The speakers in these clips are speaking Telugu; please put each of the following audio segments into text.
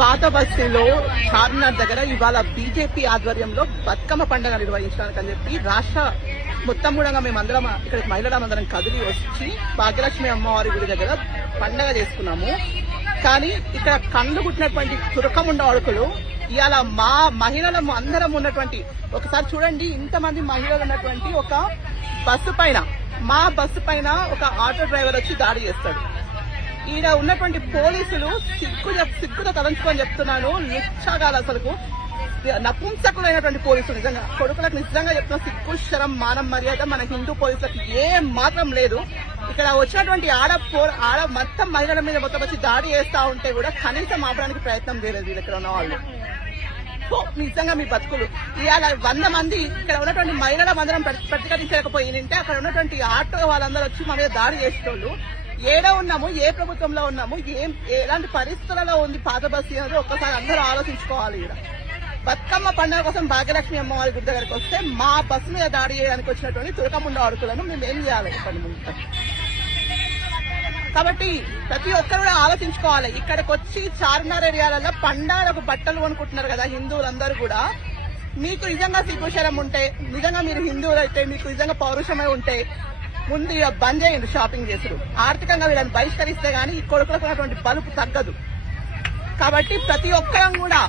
పాత బస్తీలో చార్మినార్ దగ్గర ఇవాళ బీజేపీ ఆధ్వర్యంలో బతుకమ్మ పండుగ నిర్వహించడానికి అని చెప్పి రాష్ట్ర మొత్తం కూడా మేమందరం ఇక్కడ మహిళలందరం కదిలి వచ్చి భాగ్యలక్ష్మి అమ్మవారి గుడి దగ్గర పండుగ చేసుకున్నాము. కానీ ఇక్కడ కళ్ళు పుట్టినటువంటి తురకముండ అడుకులు ఇవాళ మా మహిళలు అందరం ఉన్నటువంటి ఒకసారి చూడండి, ఇంతమంది మహిళలు ఉన్నటువంటి ఒక బస్సు పైన మా బస్సు పైన ఒక ఆటో డ్రైవర్ వచ్చి దాడి చేస్తాడు. ఈడ ఉన్నటువంటి పోలీసులు సిగ్గుతో తలంచుకొని చెప్తున్నాను, లుచ్చగాలు అసలుకు నపుంసకులైనటువంటి పోలీసులు. నిజంగా కొడుకులకు నిజంగా చెప్తున్నా, సిగ్గు శరం మానం మర్యాద మన హిందూ పోలీసులకు ఏం మాత్రం లేదు. ఇక్కడ వచ్చినటువంటి ఆడ మొత్తం మహిళల మీద మొత్తం వచ్చి దాడి చేస్తా ఉంటే కూడా కనీసం ఆపడానికి ప్రయత్నం చేయలేదు వీళ్ళు ఇక్కడ ఉన్న వాళ్ళు. నిజంగా మీ బతుకులు ఇవాళ 100 మంది ఇక్కడ ఉన్నటువంటి మహిళల మందరం ప్రతిఘటించకపోయింటే అక్కడ ఉన్నటువంటి ఆటో వాళ్ళందరూ వచ్చి మా మీద దాడి చేసేటోళ్ళు. ఏడో ఉన్నాము, ఏ ప్రభుత్వంలో ఉన్నాము, ఎలాంటి పరిస్థితులలో ఉంది పాత బస్తీ అనేది ఒక్కసారి అందరూ ఆలోచించుకోవాలి. ఇక్కడ బతుకమ్మ పండుగ కోసం భాగ్యలక్ష్మి అమ్మవారి గుడి దగ్గరికి వస్తే మా బస్సు మీద దాడి చేయడానికి వచ్చినటువంటి తురకముండ అడుగులను మేము ఏం చేయాలి ఇప్పటి ముందు. కాబట్టి ప్రతి ఒక్కరు కూడా ఆలోచించుకోవాలి. ఇక్కడికి వచ్చి చార్మినార్ ఏరియాలలో పండాలకు బట్టలు కొనుక్కుంటున్నారు కదా హిందువులందరూ కూడా. మీకు నిజంగా సిగ్గుశరం ఉంటే, నిజంగా మీరు హిందువులు అయితే, మీకు నిజంగా పౌరుషమై ఉంటే ముందు బంద్ చేయండి షాపింగ్ చేసుడు. ఆర్థికంగా వీళ్ళని బహిష్కరిస్తే గానీ ఈ కొడుకులకు ఉన్నటువంటి బలుపు తగ్గదు. కాబట్టి ప్రతి ఒక్కరం కూడా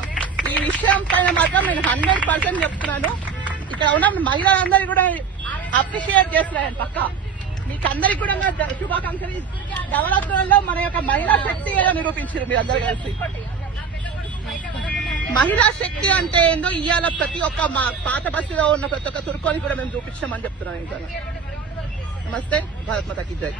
ఈ విషయం పైన మాత్రం నేను 100% చెప్తున్నాను. ఇక్కడ ఉన్న మహిళలందరూ కూడా అప్రిషియేట్ చేస్తున్నాను. పక్క మీకు అందరికి కూడా శుభాకాంక్షలు. నవరాత్రులలో మన యొక్క మహిళా శక్తి ఏదో నిరూపించారు మీరు అందరూ కలిసి. మహిళా శక్తి అంటే ఏందో ఇవాళ ప్రతి ఒక్క పాత బస్సులో ఉన్న ప్రతి ఒక్క తుర్కోని కూడా మేము చూపించామని చెప్తున్నాం. ఇంకా నమస్తే, భారత్ మాతా కీ జై.